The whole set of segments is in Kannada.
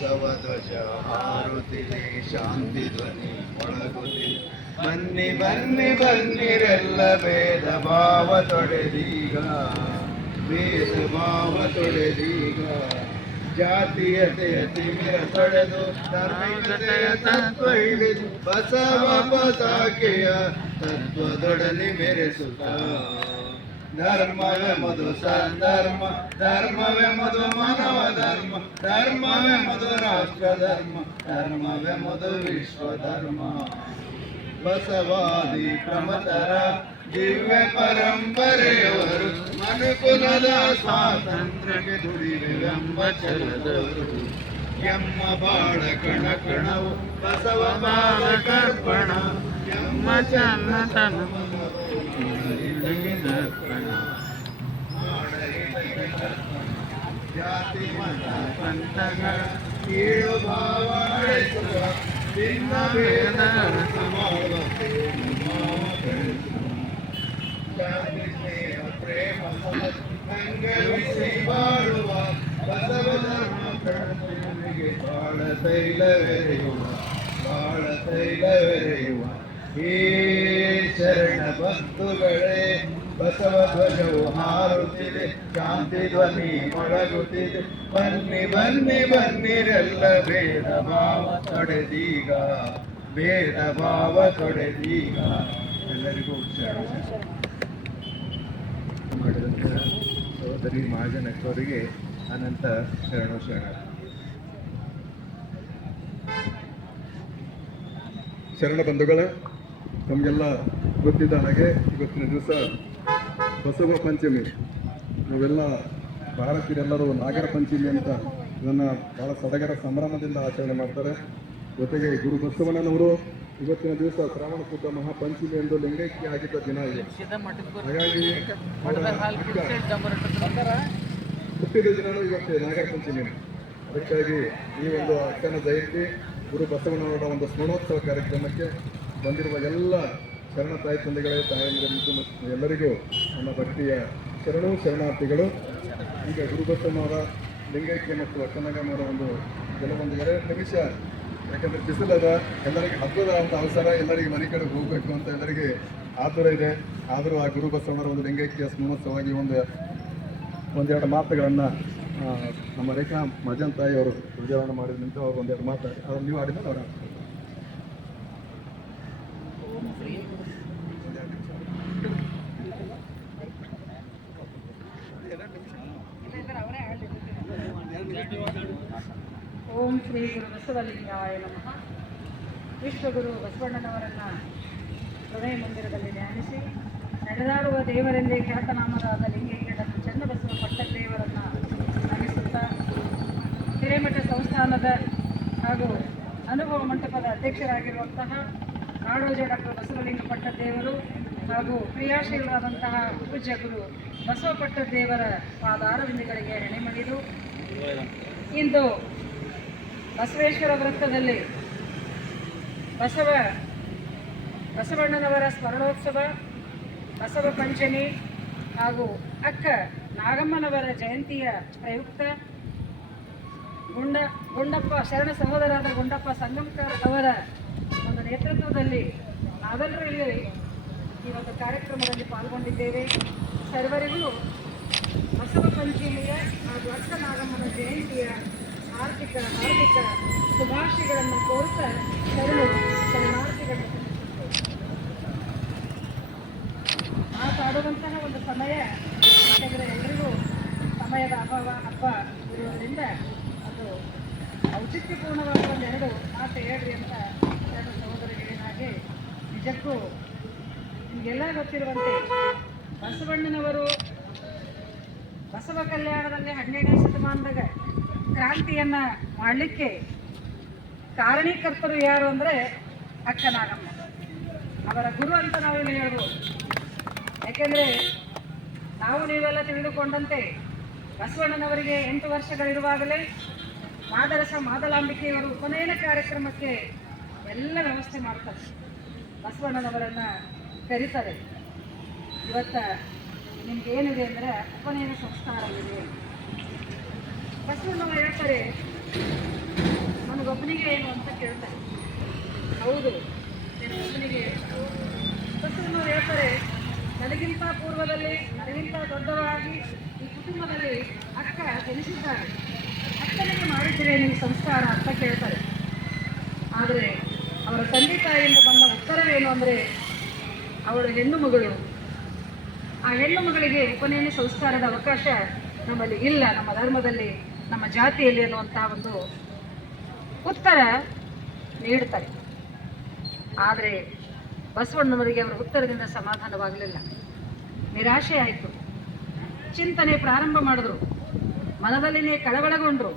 ಬಸವ ಧ್ವಜ ಹಾರುತ್ತಿದೆ, ಶಾಂತಿ ಧ್ವನಿ ಮೊಳಗುತ್ತಿದೆ. ಬನ್ನಿ ಬನ್ನಿ ಬನ್ನಿರೆಲ್ಲ, ಭೇದ ಭಾವ ತೊಡೆದೀಗ, ಭೇದ ಭಾವ ತೊಡೆದೀಗ. ಜಾತೀಯತೆಯ ತಿಮಿರ ತೊಡೆದು ಧಾರ್ಮಿಕತೆಯ ತತ್ವ ಹಿಡಿದು, ಬಸವ ಪತಾಕೆಯ ತತ್ವದೊಡನೆ ಮೆರೆಸುತ್ತ. ಧರ್ಮವೇ ಮಧು ಸದ್ಧರ್ಮ, ಧರ್ಮವೇ ಮಧು ಮಾನವ ಧರ್ಮ, ಧರ್ಮವೇ ಮಧು ರಾಷ್ಟ್ರ ಧರ್ಮ, ಧರ್ಮವೇ ಮಧು ವಿಶ್ವ ಧರ್ಮ. ಬಸವಾದಿ ಪ್ರಮತರ ದಿವ್ಯ ಪರಂಪರೆಯವರು, ಮನುಕುಲದ ಸ್ವಾತಂತ್ರ್ಯಕ್ಕೆ ದುಡಿವೆಂಬ ಛಲದವರು. ಎಮ್ಮ ಬಾಳ ಕಣ ಕಣವು ಬಸವ ಬಾಳ ಕರ್ಪಣ, ಎಮ್ಮ ಚನ್ನತನ ಜಾತಿ ಮತ ಪಂಥಗಳ ಕೀಳು ಭಾವ ನಡೆಸುವ, ಭಿನ್ನ ಭೇದ ಶಾಂತಿ ಸ್ನೇಹ ಪ್ರೇಮ ಸಂಗಮಿಸಿ ಬಾಳುವ, ಬಸವ ಧರ್ಮ ಪ್ರತಿನಿಧಿಗೆ ಬಾಳ ತೈಲವೆರೆಯುವ, ಬಾಳ ತೈಲವೆರೆಯುವ. ಈ ಶರಣ ಬಂಧುಗಳೇ, ಬಸವ ಧ್ವಜವು ಹಾರುತ್ತಿದೆ, ಶಾಂತಿ ಧ್ವನಿ ಮೊಳಗುತ್ತಿದೆ. ಬನ್ನಿ ಬನ್ನಿ ಬನ್ನಿರೆಲ್ಲ, ಭೇದ ಭಾವ ತೊಡೆದೀಗ, ಭೇದ ಭಾವ ತೊಡೆದೀಗ. ಎಲ್ಲರಿಗೂ ಮಾಡಿದಂಥ ಸಹೋದರಿ ಮಹಾಜನಕ್ಕವರಿಗೆ ಅನಂತ ಶರಣು ಶರಣ ಬಂಧುಗಳೇ, ನಮಗೆಲ್ಲ ಗೊತ್ತಿದ್ದ ಹಾಗೆ ಇವತ್ತಿನ ದಿವಸ ಬಸವ ಪಂಚಮಿ. ನಾವೆಲ್ಲ ಭಾರತೀಯರೆಲ್ಲರೂ ನಾಗರ ಪಂಚಮಿ ಅಂತ ಇದನ್ನು ಭಾಳ ಸಡಗರ ಸಂಭ್ರಮದಿಂದ ಆಚರಣೆ ಮಾಡ್ತಾರೆ. ಜೊತೆಗೆ ಗುರು ಬಸವಣ್ಣನವರು ಇವತ್ತಿನ ದಿವಸ ಶ್ರಾವಣ ಶುದ್ಧ ಮಹಾಪಂಚಮಿ ಎಂದು ಲಿಂಗೈಕ್ಯ ಆಗಿದ್ದ ದಿನ ಇದೆ. ಹಾಗಾಗಿ ಹುಟ್ಟಿದ ದಿನವೂ ಇವತ್ತು ನಾಗರ ಪಂಚಮಿ. ಅದಕ್ಕಾಗಿ ಈ ಒಂದು ಅಕ್ಕನ ಜಯಂತಿ ಗುರು ಬಸವಣ್ಣನವರ ಒಂದು ಸ್ಮರಣೋತ್ಸವ ಕಾರ್ಯಕ್ರಮಕ್ಕೆ ಬಂದಿರುವ ಎಲ್ಲ ಶರಣ ತಾಯಿ ತಂದೆಗಳೇ, ತಾಯಂದಿರಿಗೂ ಮತ್ತು ಎಲ್ಲರಿಗೂ ನನ್ನ ಭಕ್ತಿಯ ಶರಣಾರ್ಥಿಗಳು. ಈಗ ಗುರು ಬಸವಣ್ಣವರ ಲಿಂಗೈಕ್ಯ ಮತ್ತು ಅಕ್ಕನಗಮರ ಒಂದು ಕೆಲವೊಂದು 2 ನಿಮಿಷ, ಯಾಕಂದರೆ ಬಿಸಿಲದ, ಎಲ್ಲರಿಗೆ ಹಬ್ಬದ ಒಂದು ಅವಸರ, ಎಲ್ಲರಿಗೆ ಮನೆ ಕಡೆ ಹೋಗಬೇಕು ಅಂತ ಎಲ್ಲರಿಗೆ ಆತುರ ಇದೆ. ಆದರೂ ಆ ಗುರು ಬಸವಣ್ಣವರ ಒಂದು ಲಿಂಗೈಕ್ಯ ಸ್ಮರಣೋತ್ಸವವಾಗಿ ಒಂದೆರಡು ಮಾತುಗಳನ್ನು ನಮ್ಮ ರೇಖಾ ಮಜನ್ ತಾಯಿ ಅವರು ಉದ್ಯಾವರಣ ಮಾಡಿದ ನಿಂತು ಅವ್ರು ಒಂದೆರಡು ಮಾತು ಅವ್ರು ನೀವು ಆಡಿದ ಅವರ ಓಂ ಶ್ರೀ ಗುರು ಬಸವಲಿಂಗಾಯ ನಮಃ. ವಿಶ್ವಗುರು ಬಸವಣ್ಣನವರನ್ನು ಹೃದಯ ಮಂದಿರದಲ್ಲಿ ಧ್ಯಾನಿಸಿ ನಡೆದಾಡುವ ದೇವರೆಂದೇ ಖ್ಯಾತನಾಮರಾದ ಲಿಂಗೈಕ್ಯರನ್ನು ಚನ್ನಬಸವ ಪಟ್ಟದೇವರನ್ನು ನಮಿಸುತ್ತಾ, ಹಿರೇಮಠ ಸಂಸ್ಥಾನದ ಹಾಗೂ ಅನುಭವ ಮಂಟಪದ ಅಧ್ಯಕ್ಷರಾಗಿರುವಂತಹ ನಾಡೋಜ ಡಾಕ್ಟರ್ ಬಸವಲಿಂಗ ಪಟ್ಟದೇವರು ಹಾಗೂ ಕ್ರಿಯಾಶೀಲರಾದಂತಹ ಪೂಜ್ಯ ಗುರು ಬಸವ ಪಟ್ಟದೇವರ ಪಾದಾರವಿಂದಗಳಿಗೆ ಹೆಣೆಮಣಿದು ಇಂದು ಬಸವೇಶ್ವರ ವೃತ್ತದಲ್ಲಿ ಬಸವಣ್ಣನವರ ಸ್ಮರಣೋತ್ಸವ, ಬಸವ ಪಂಚಮಿ ಹಾಗೂ ಅಕ್ಕ ನಾಗಮ್ಮನವರ ಜಯಂತಿಯ ಪ್ರಯುಕ್ತ ಗುಂಡಪ್ಪ ಶರಣ ಸಹೋದರಾದ ಗುಂಡಪ್ಪ ಸಂಗಮಕರ್ ಅವರ ಒಂದು ನೇತೃತ್ವದಲ್ಲಿ ನಾವೆಲ್ಲರೂ ಇಲ್ಲಿ ಈ ಒಂದು ಕಾರ್ಯಕ್ರಮದಲ್ಲಿ ಪಾಲ್ಗೊಂಡಿದ್ದೇವೆ. ಸರ್ವರಿಗೂ ಬಸವ ಪಂಚಮಿಯ ಹಾಗೂ ಅಕ್ಕ ನಾಗಮ್ಮನ ಜಯಂತಿಯ ಹಾರ್ದಿಕ ಶುಭಾಶಯಗಳನ್ನು ಕೋರುತ್ತಾ ಶರಣಾರ್ಥಿಗಳನ್ನು ಮಾತಾಡುವಂತಹ ಒಂದು ಸಮಯ, ಯಾಕೆಂದರೆ ಎಲ್ಲರಿಗೂ ಸಮಯದ ಅಭಾವ ಹಬ್ಬ ಇರುವುದರಿಂದ ಅದು ಔಚಿತ್ಯಪೂರ್ಣವಾದ ಒಂದೆರಡು ಮಾತು ಹೇಳ್ರಿ ಅಂತ ಎರಡು ಸಹೋದರ ಹೇಳಿದ ಹಾಗೆ, ನಿಜಕ್ಕೂ ನಿಮಗೆಲ್ಲ ಗೊತ್ತಿರುವಂತೆ ಬಸವಣ್ಣನವರು ಬಸವ ಕಲ್ಯಾಣದಲ್ಲಿ 12ನೇ ಶತಮಾನದಾಗ ಕ್ರಾಂತಿಯನ್ನು ಮಾಡಲಿಕ್ಕೆ ಕಾರಣೀಕರ್ತರು ಯಾರು ಅಂದರೆ ಅಕ್ಕ ನಾಗಮ್ಮ, ಅವರ ಗುರು ಅಂತ ನಾವೇನು ಹೇಳ್ಬೋದು. ಯಾಕೆಂದರೆ ನೀವೆಲ್ಲ ತಿಳಿದುಕೊಂಡಂತೆ ಬಸವಣ್ಣನವರಿಗೆ 8 ವರ್ಷಗಳಿರುವಾಗಲೇ ಮಾದಲಾಂಬಿಕೆಯವರು ಉಪನಯನ ಕಾರ್ಯಕ್ರಮಕ್ಕೆ ಎಲ್ಲ ವ್ಯವಸ್ಥೆ ಮಾಡ್ತಾರೆ. ಬಸವಣ್ಣನವರನ್ನು ಕರೀತಾರೆ. ಇವತ್ತು ನಿಮ್ಗೇನಿದೆ ಅಂದರೆ ಉಪನಯನ ಸಂಸ್ಕಾರವಿದೆ. ಬಸವಣ್ಣನವರು ಹೇಳ್ತಾರೆ, ನಿನಗೊಬ್ಬನಿಗೆ ಏನು ಅಂತ ಕೇಳ್ತಾರೆ. ಹೌದು, ನಿನಗೊಬ್ಬನಿಗೆ. ಬಸವಣ್ಣವ್ರು ಹೇಳ್ತಾರೆ, ನನಗಿಂತ ಪೂರ್ವದಲ್ಲಿ ನನಗಿಂತ ದೊಡ್ಡವರಾಗಿ ಈ ಕುಟುಂಬದಲ್ಲಿ ಅಕ್ಕ ಜನಿಸಿದ್ದಾರೆ. ಅಕ್ಕನಿಗೆ ಮಾಡಿದರೆ ನಿನ್ನ ಸಂಸ್ಕಾರ ಅಂತ ಕೇಳ್ತಾರೆ. ಆದರೆ ಅವರ ತಂದೆ ತಾಯಿಯಿಂದ ಬಂದ ಉತ್ತರವೇನು ಅಂದರೆ, ಅವಳು ಹೆಣ್ಣು ಮಗಳು, ಆ ಹೆಣ್ಣು ಮಗಳಿಗೆ ಉಪನಯನ ಸಂಸ್ಕಾರದ ಅವಕಾಶ ನಮ್ಮಲ್ಲಿ ಇಲ್ಲ, ನಮ್ಮ ಧರ್ಮದಲ್ಲಿ, ನಮ್ಮ ಜಾತಿಯಲ್ಲಿ ಅನ್ನುವಂಥ ಒಂದು ಉತ್ತರ ನೀಡ್ತಾರೆ. ಆದರೆ ಬಸವಣ್ಣನವರಿಗೆ ಅವರ ಉತ್ತರದಿಂದ ಸಮಾಧಾನವಾಗಲಿಲ್ಲ, ನಿರಾಶೆ ಆಯಿತು. ಚಿಂತನೆ ಪ್ರಾರಂಭ ಮಾಡಿದ್ರು, ಮನದಲ್ಲಿನೇ ಕಳವಳಗೊಂಡ್ರು.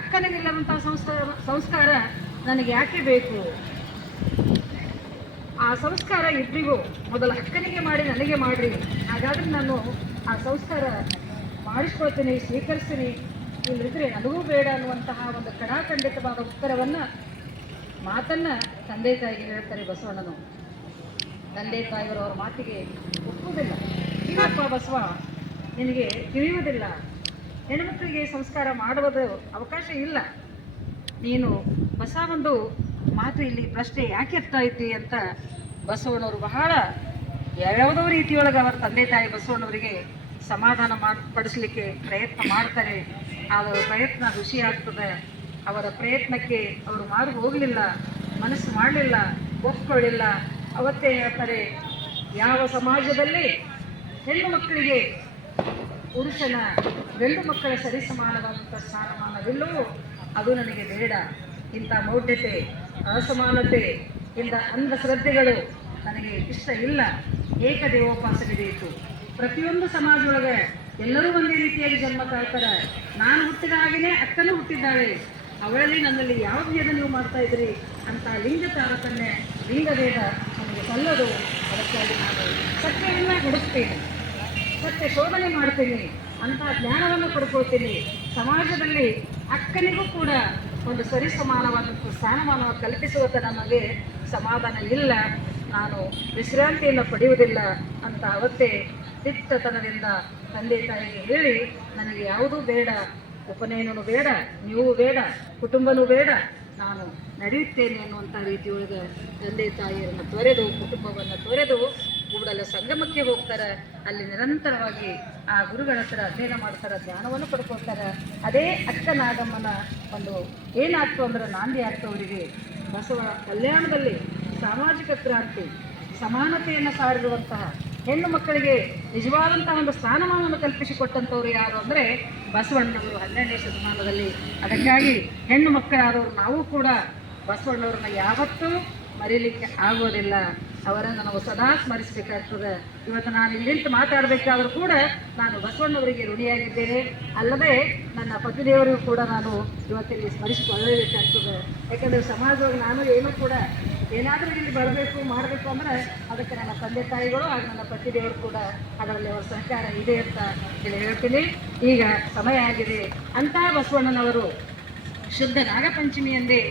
ಅಕ್ಕನಿಗಿಲ್ಲದಂಥ ಸಂಸ್ಕಾರ ನನಗೆ ಯಾಕೆ ಬೇಕು? ಆ ಸಂಸ್ಕಾರ ಇಬ್ಬರಿಗೂ ಮೊದಲು ಅಕ್ಕನಿಗೆ ಮಾಡಿ ನನಗೆ ಮಾಡಿರಿ, ಹಾಗಾದ್ರೆ ನಾನು ಆ ಸಂಸ್ಕಾರ ಮಾಡಿಸ್ಕೊಳ್ತೀನಿ, ಸ್ವೀಕರಿಸ್ತೀನಿ, ಇಲ್ಲದಿದ್ದರೆ ನನಗೂ ಬೇಡ ಅನ್ನುವಂತಹ ಒಂದು ಕಡಾಖಂಡಿತವಾದ ಮಾತನ್ನು ತಂದೆ ತಾಯಿಗೆ ಹೇಳ್ತಾರೆ ಬಸವಣ್ಣನು. ತಂದೆ ತಾಯಿಯವರು ಅವರ ಮಾತಿಗೆ ಒಪ್ಪುವುದಿಲ್ಲ. ಇಲ್ಲಪ್ಪ ಬಸವ, ನಿನಗೆ ತಿಳಿಯುವುದಿಲ್ಲ, ಹೆಣ್ಮಕ್ಳಿಗೆ ಸಂಸ್ಕಾರ ಮಾಡುವುದು ಅವಕಾಶ ಇಲ್ಲ. ನೀನು ಹೊಸ ಒಂದು ಮಾತು ಇಲ್ಲಿ ಪ್ರಶ್ನೆ ಯಾಕೆ ಎತ್ತಾ ಇದ್ದಿ ಅಂತ ಬಸವಣ್ಣವರು ಬಹಳ ಯಾವ್ಯಾವುದೋ ರೀತಿಯೊಳಗೆ ಅವರ ತಂದೆ ತಾಯಿ ಬಸವಣ್ಣವರಿಗೆ ಸಮಾಧಾನ ಪಡಿಸಲಿಕ್ಕೆ ಪ್ರಯತ್ನ ಮಾಡ್ತಾರೆ. ಅವರ ಪ್ರಯತ್ನ ಋಷಿ ಆಗ್ತದೆ. ಅವರ ಪ್ರಯತ್ನಕ್ಕೆ ಅವರು ಮಾರು ಹೋಗಲಿಲ್ಲ, ಮನಸ್ಸು ಮಾಡಲಿಲ್ಲ, ಒಪ್ಕೊಳ್ಳಿಲ್ಲ. ಅವತ್ತೇ ಹೇಳ್ತಾರೆ, ಯಾವ ಸಮಾಜದಲ್ಲಿ ಹೆಣ್ಣು ಮಕ್ಕಳಿಗೆ ಪುರುಷನ ಗಂಡು ಮಕ್ಕಳ ಸರಿಸಮಾನವಾದಂಥ ಸ್ಥಾನಮಾನವಿಲ್ಲವೋ ಅದು ನನಗೆ ಬೇಡ. ಇಂಥ ಮೌಢ್ಯತೆ, ಅಸಮಾನತೆ, ಇಂಥ ಅಂಧಶ್ರದ್ಧೆಗಳು ನನಗೆ ಇಷ್ಟ ಇಲ್ಲ. ಏಕದೇವೋಪಾಸನೆ ಬೇಕು. ಪ್ರತಿಯೊಂದು ಸಮಾಜದೊಳಗೆ ಎಲ್ಲರೂ ಒಂದೇ ರೀತಿಯಾಗಿ ಜನ್ಮ ತಾಳ್ತಾರೆ. ನಾನು ಹುಟ್ಟಿದ ಹಾಗೆಯೇ ಅಕ್ಕನೂ ಹುಟ್ಟಿದ್ದಾಳೆ, ಅವಳಲ್ಲಿ ನನ್ನಲ್ಲಿ ಯಾವ ಭೇದ ನೀವು ಮಾಡ್ತಾ ಇದ್ರಿ ಅಂತ ಲಿಂಗ ತಾರತಮ್ಯ, ಲಿಂಗಭೇದ ನನಗೆ ಸಲ್ಲದು. ಅದಕ್ಕಾಗಿ ನಾನು ಸತ್ಯವನ್ನು ಹುಡುಕ್ತೀನಿ, ಸತ್ಯ ಶೋಧನೆ ಮಾಡ್ತೀನಿ, ಅಂಥ ಜ್ಞಾನವನ್ನು ಪಡ್ಕೊಳ್ತೀನಿ. ಸಮಾಜದಲ್ಲಿ ಅಕ್ಕನಿಗೂ ಕೂಡ ಒಂದು ಸರಿಸಮಾನವಾದಂಥ ಸ್ಥಾನಮಾನವನ್ನು ಕಲ್ಪಿಸುವಂಥ ನಮಗೆ ಸಮಾಧಾನ ಇಲ್ಲ, ನಾನು ವಿಶ್ರಾಂತಿಯನ್ನು ಪಡೆಯುವುದಿಲ್ಲ ಅಂತ ಅವತ್ತೇ ದಿಟ್ಟತನದಿಂದ ತಂದೆ ತಾಯಿಗೆ ಹೇಳಿ, ನನಗೆ ಯಾವುದೂ ಬೇಡ, ಉಪನಯನೂ ಬೇಡ, ನೀವು ಬೇಡ, ಕುಟುಂಬನೂ ಬೇಡ, ನಾನು ನಡೆಯುತ್ತೇನೆ ಅನ್ನುವಂಥ ರೀತಿಯೊಳಗೆ ತಂದೆ ತಾಯಿಯನ್ನು ತೊರೆದು, ಕುಟುಂಬವನ್ನು ತೊರೆದು ಕೂಡಲ ಸಂಗಮಕ್ಕೆ ಹೋಗ್ತಾರೆ. ಅಲ್ಲಿ ನಿರಂತರವಾಗಿ ಆ ಗುರುಗಳ ಹತ್ರ ಅಧ್ಯಯನ ಮಾಡ್ತಾರೆ, ಜ್ಞಾನವನ್ನು ಪಡ್ಕೊಳ್ತಾರೆ. ಅದೇ ಅಕ್ಕ ನಾಗಮ್ಮನ ಒಂದು ಏನಾಗ್ತು ಅಂದ್ರೆ ನಾಂದಿ ಆಗ್ತವರಿಗೆ ಬಸವ ಕಲ್ಯಾಣದಲ್ಲಿ ಸಾಮಾಜಿಕ ಕ್ರಾಂತಿ, ಸಮಾನತೆಯನ್ನು ಸಾರಿರುವಂತಹ ಹೆಣ್ಣು ಮಕ್ಕಳಿಗೆ ನಿಜವಾದಂತಹ ಒಂದು ಸ್ಥಾನಮಾನವನ್ನು ಕಲ್ಪಿಸಿಕೊಟ್ಟಂಥವ್ರು ಯಾರು ಅಂದರೆ ಬಸವಣ್ಣವರು 12ನೇ ಶತಮಾನದಲ್ಲಿ. ಅದಕ್ಕಾಗಿ ಹೆಣ್ಣು ಮಕ್ಕಳಾದವರು ನಾವು ಕೂಡ ಬಸವಣ್ಣವ್ರನ್ನ ಯಾವತ್ತೂ ಮರೀಲಿಕ್ಕೆ ಆಗೋದಿಲ್ಲ. ಅವರನ್ನು ನಾವು ಸದಾ ಸ್ಮರಿಸಬೇಕಾಗ್ತದೆ. ಇವತ್ತು ನಾನು ಇಲ್ಲಿಂತ ಮಾತಾಡಬೇಕಾದ್ರೂ ಕೂಡ ನಾನು ಬಸವಣ್ಣವರಿಗೆ ಋಣಿಯಾಗಿದ್ದೇನೆ. ಅಲ್ಲದೆ ನನ್ನ ಪತಿದೇವರಿಗೂ ಕೂಡ ನಾನು ಇವತ್ತಿಲ್ಲಿ ಸ್ಮರಿಸಿಕೊಳ್ಳಲೇಬೇಕಾಗ್ತದೆ. ಯಾಕಂದರೆ ಸಮಾಜವಾಗಿ ನಾನು ಏನೂ ಕೂಡ ಏನಾದರೂ ಇಲ್ಲಿ ಬರಬೇಕು ಮಾಡಬೇಕು ಅಂದರೆ ಅದಕ್ಕೆ ನನ್ನ ತಂದೆ ತಾಯಿಗಳು ಹಾಗೂ ನನ್ನ ಪತಿದೇವರು ಕೂಡ ಅದರಲ್ಲಿ ಅವರ ಸಹಕಾರ ಇದೆ ಅಂತ ಹೇಳಿ ಹೇಳ್ತೀನಿ. ಈಗ ಸಮಯ ಆಗಿದೆ. ಅಂತಹ ಬಸವಣ್ಣನವರು ಶುದ್ಧ ನಾಗಪಂಚಮಿಯಂದೇ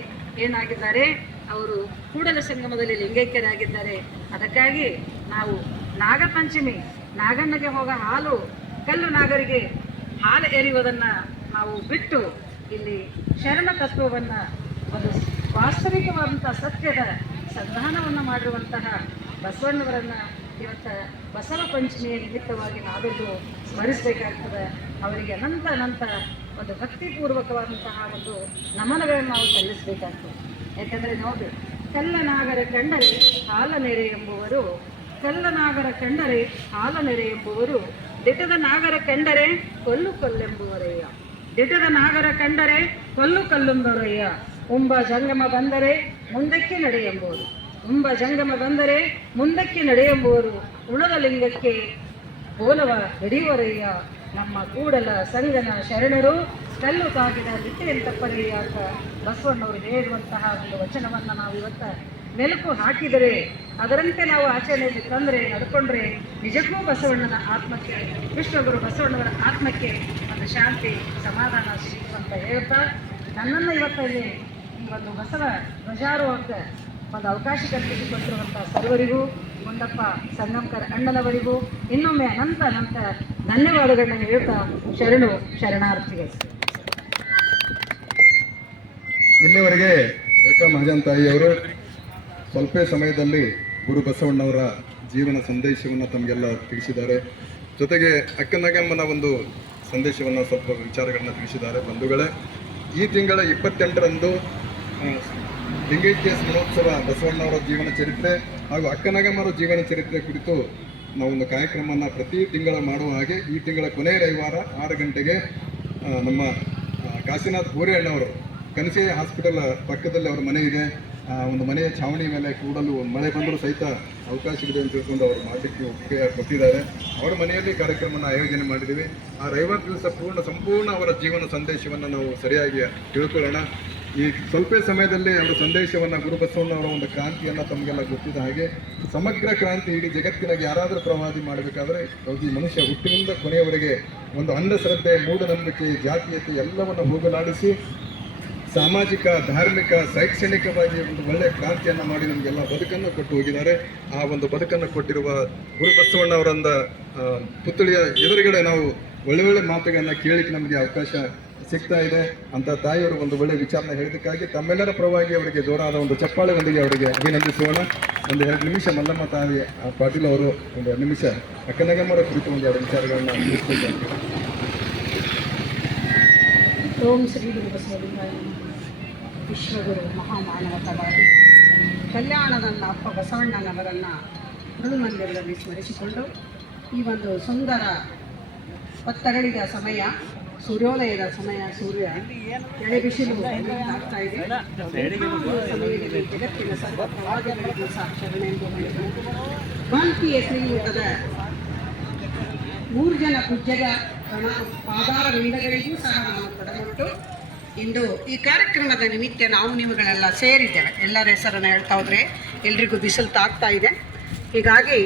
ಏನಾಗಿದ್ದಾರೆ, ಅವರು ಕೂಡಲ ಸಂಗಮದಲ್ಲಿ ಲಿಂಗೈಕ್ಯರಾಗಿದ್ದಾರೆ. ಅದಕ್ಕಾಗಿ ನಾವು ನಾಗಪಂಚಮಿ, ನಾಗಣ್ಣಗೆ ಹೋಗೋ ಹಾಲು, ಕಲ್ಲು ನಾಗರಿಗೆ ಹಾಲು ಎರೆಯುವುದನ್ನು ನಾವು ಬಿಟ್ಟು ಇಲ್ಲಿ ಶರಣ ತತ್ವವನ್ನು, ಒಂದು ವಾಸ್ತವಿಕವಾದಂಥ ಸತ್ಯದ ಸಂಧಾನವನ್ನು ಮಾಡಿರುವಂತಹ ಬಸವಣ್ಣವರನ್ನು ಇವತ್ತು ಬಸವ ಪಂಚಮಿಯ ನಿಮಿತ್ತವಾಗಿ ನಾವೆಲ್ಲರೂ ಸ್ಮರಿಸಬೇಕಾಗ್ತದೆ. ಅವರಿಗೆ ಅನಂತ ಒಂದು ಭಕ್ತಿಪೂರ್ವಕವಾದಂತಹ ಒಂದು ನಮನಗಳನ್ನು ನಾವು ಸಲ್ಲಿಸಬೇಕಾಗ್ತದೆ. ಯಾಕಂದರೆ ನೋಡಿ, ಕಲ್ಲನಾಗರ ಕಂಡರೆ ಹಾಲನೆರೆ ಎಂಬುವರು, ಕಲ್ಲನಾಗರ ಕಂಡರೆ ಹಾಲನೆರೆ ಎಂಬುವರು, ದಿಟದ ನಾಗರ ಕಂಡರೆ ಕೊಲ್ಲೆಂಬುವರಯ್ಯ, ದಿಟದ ನಾಗರ ಕಂಡರೆ ಕಲ್ಲುಂಬರಯ್ಯ. ಉಂಬ ಜಂಗಮ ಬಂದರೆ ಮುಂದಕ್ಕೆ ನಡೆ ಎಂಬುವರು, ಉಂಬ ಜಂಗಮ ಬಂದರೆ ಮುಂದಕ್ಕೆ ನಡೆ ಎಂಬುವರು, ಉಣದ ಲಿಂಗಕ್ಕೆ ಬೋಲವ ಹಿಡಿಯುವರಯ್ಯ. ನಮ್ಮ ಕೂಡಲ ಸಂಗನ ಶರಣರು ಕಲ್ಲು ತಾಗಿದ ನಿಟ್ಟೆಯಂತಪ್ಪರಯ್ಯ ಅಂತ ಬಸವಣ್ಣವರು ಹೇಳುವಂತಹ ಒಂದು ವಚನವನ್ನು ನಾವು ಇವತ್ತು ಮೆಲುಕು ಹಾಕಿದರೆ, ಅದರಂತೆ ನಾವು ಆಚರಣೆಯಲ್ಲಿ ತಂದರೆ, ನಡ್ಕೊಂಡ್ರೆ ನಿಜಕ್ಕೂ ಬಸವಣ್ಣನ ಆತ್ಮಕ್ಕೆ, ವಿಶ್ವಗುರು ಬಸವಣ್ಣವರ ಆತ್ಮಕ್ಕೆ ಒಂದು ಶಾಂತಿ, ಸಮಾಧಾನ ಸಿಗುವಂತ ಹೇಳ್ತಾ, ನನ್ನನ್ನು ಇವತ್ತಲ್ಲಿ ಈ ಒಂದು ಬಸವ ಧ್ವಜಾರೋಹಕ್ಕೆ ಒಂದು ಅವಕಾಶ ಕಲ್ಪಿಸಿಕೊಟ್ಟಿರುವಂಥ ಸರ್ವರಿಗೂ, ಗುಂಡಪ್ಪ ಸಂಗಮಕರ ಅಣ್ಣನವರಿಗೂ ಇನ್ನೊಮ್ಮೆ ಅನಂತ ಧನ್ಯವಾದಗಳನ್ನು ಹೇಳ್ತಾ ಶರಣಾರ್ಥಿಗಳು. ಇಲ್ಲಿವರೆಗೆ ರೇಖಾ ಮಹಾಜನ್ ತಾಯಿಯವರು ಸ್ವಲ್ಪ ಸಮಯದಲ್ಲಿ ಗುರು ಬಸವಣ್ಣವರ ಜೀವನ ಸಂದೇಶವನ್ನು ತಮಗೆಲ್ಲ ತಿಳಿಸಿದ್ದಾರೆ. ಜೊತೆಗೆ ಅಕ್ಕನಾಗಮ್ಮನ ಒಂದು ಸಂದೇಶವನ್ನು ಸ್ವಲ್ಪ ವಿಚಾರಗಳನ್ನು ತಿಳಿಸಿದ್ದಾರೆ. ಬಂಧುಗಳೇ, ಈ ತಿಂಗಳ 28ರಂದು ಲಿಂಗೈಕ್ಯ ಸ್ಮರಣೋತ್ಸವ ಬಸವಣ್ಣವರ ಜೀವನ ಚರಿತ್ರೆ ಹಾಗೂ ಅಕ್ಕನಾಗಮ್ಮರ ಜೀವನ ಚರಿತ್ರೆ ಕುರಿತು ನಾವೊಂದು ಕಾರ್ಯಕ್ರಮವನ್ನು ಪ್ರತಿ ತಿಂಗಳ ಮಾಡುವ ಹಾಗೆ ಈ ತಿಂಗಳ ಕೊನೆಯ ರವಿವಾರ 6 ಗಂಟೆಗೆ ನಮ್ಮ ಕಾಶಿನಾಥ್ ಬೋರೆ ಅಣ್ಣವರು ಕನಸೆ ಹಾಸ್ಪಿಟಲ್ ಪಕ್ಕದಲ್ಲಿ ಅವ್ರ ಮನೆ ಇದೆ. ಒಂದು ಮನೆಯ ಛಾವಣಿ ಮೇಲೆ ಕೂಡಲು ಮಳೆ ಬಂದರೂ ಸಹಿತ ಅವಕಾಶವಿದೆ ಅಂತ ತಿಳ್ಕೊಂಡು ಅವರು ಮಾಡಲಿಕ್ಕೆ ಒಪ್ಪಿಗೆ ಕೊಟ್ಟಿದ್ದಾರೆ. ಅವರ ಮನೆಯಲ್ಲಿ ಕಾರ್ಯಕ್ರಮನ ಆಯೋಜನೆ ಮಾಡಿದ್ದೀವಿ. ಆ ರವಿವಾರ ದಿವಸ ಸಂಪೂರ್ಣ ಅವರ ಜೀವನ ಸಂದೇಶವನ್ನು ನಾವು ಸರಿಯಾಗಿ ತಿಳ್ಕೊಳ್ಳೋಣ. ಈ ಸ್ವಲ್ಪ ಸಮಯದಲ್ಲಿ ಅವರ ಸಂದೇಶವನ್ನು ಗುರು ಬಸವಣ್ಣವರ ಒಂದು ಕ್ರಾಂತಿಯನ್ನು ತಮಗೆಲ್ಲ ಗೊತ್ತಿದ್ದ ಹಾಗೆ ಸಮಗ್ರ ಕ್ರಾಂತಿ ಇಡೀ ಜಗತ್ತಿನಾಗ ಯಾರಾದರೂ ಪ್ರವಾದಿ ಮಾಡಬೇಕಾದ್ರೆ ಈ ಮನುಷ್ಯ ಹುಟ್ಟಿನಿಂದ ಕೊನೆಯವರೆಗೆ ಒಂದು ಅಂಧಶ್ರದ್ಧೆ, ಮೂಢನಂಬಿಕೆ, ಜಾತೀಯತೆ ಎಲ್ಲವನ್ನು ಹೋಗಲಾಡಿಸಿ ಸಾಮಾಜಿಕ, ಧಾರ್ಮಿಕ, ಶೈಕ್ಷಣಿಕವಾಗಿ ಒಂದು ಒಳ್ಳೆಯ ಕ್ರಾಂತಿಯನ್ನು ಮಾಡಿ ನಮಗೆಲ್ಲ ಬದುಕನ್ನು ಕೊಟ್ಟು ಹೋಗಿದ್ದಾರೆ. ಆ ಒಂದು ಬದುಕನ್ನು ಕೊಟ್ಟಿರುವ ಗುರು ಬಸವಣ್ಣವರೊಂದ ಪುತ್ಥಳಿಯ ಎದುರುಗಡೆ ನಾವು ಒಳ್ಳೆ ಮಾತುಗಳನ್ನು ಕೇಳಲಿಕ್ಕೆ ನಮಗೆ ಅವಕಾಶ ಸಿಗ್ತಾ ಇದೆ. ಅಂತ ತಾಯಿಯವರು ಒಂದು ಒಳ್ಳೆ ವಿಚಾರನ ಹೇಳೋದಕ್ಕಾಗಿ ತಮ್ಮೆಲ್ಲರ ಪರವಾಗಿ ಅವರಿಗೆ ಜೋರಾದ ಒಂದು ಚಪ್ಪಾಳೆಯೊಂದಿಗೆ ಅವರಿಗೆ ಅಭಿನಂದಿಸೋಣ. ಒಂದು 2 ನಿಮಿಷ ಮಲ್ಲಮ್ಮ ತಾಯಿ ಪಾಟೀಲ್ ಅವರು ಒಂದು 2 ನಿಮಿಷ ಅಕ್ಕನಾಗಮ್ಮರ ಕುರಿತು ಒಂದು 2 ವಿಚಾರಗಳನ್ನು ತಿಳಿಸಬೇಕಾಗ್ತದೆ. ಓಂ ಶ್ರೀ ಗುರು ಬಸವಲಿಂಗಾಯ ವಿಶ್ವಗುರು ಮಹಾಮಾನವತಾವಾದಿ ಕಲ್ಯಾಣದನ್ನ ಅಪ್ಪ ಬಸವಣ್ಣನವರನ್ನು ಮಂದಿರದಲ್ಲಿ ಸ್ಮರಿಸಿಕೊಂಡು ಈ ಒಂದು ಸುಂದರ ಹೊತ್ತರಳಿದ ಸಮಯ, ಸೂರ್ಯೋದಯದ ಸಮಯ, ಸೂರ್ಯ ಎಳೆ ಬಿಸಿಲು ಆಗ್ತಾ ಇದೆ. ಸಮಯದಲ್ಲಿ ಜಗತ್ತಿನ ಸರ್ವ ಪ್ರವಾದಿಗಳಿಗೂ ಸಹ ಶರಣೆಂದು ಮಾಡಿತು. ಕ್ರಾಂತಿಯ ಶ್ರೀಯುಗದ 3 ಜನ ಪೂಜ್ಯರ ಪಾದಾರ ವಿಂದಗಳಿಗೂ ಸಹ ನಾವು ಕೊಡಗೊಟ್ಟು ಇಂದು ಈ ಕಾರ್ಯಕ್ರಮದ ನಿಮಿತ್ತ ನಾವು ನೀವುಗಳೆಲ್ಲ ಸೇರಿದ್ದೇವೆ. ಎಲ್ಲರ ಹೆಸರನ್ನು ಹೇಳ್ತಾ ಹೋದರೆ ಎಲ್ರಿಗೂ ಬಿಸಿಲು ತಾಗ್ತಾ ಇದೆ. ಹೀಗಾಗಿ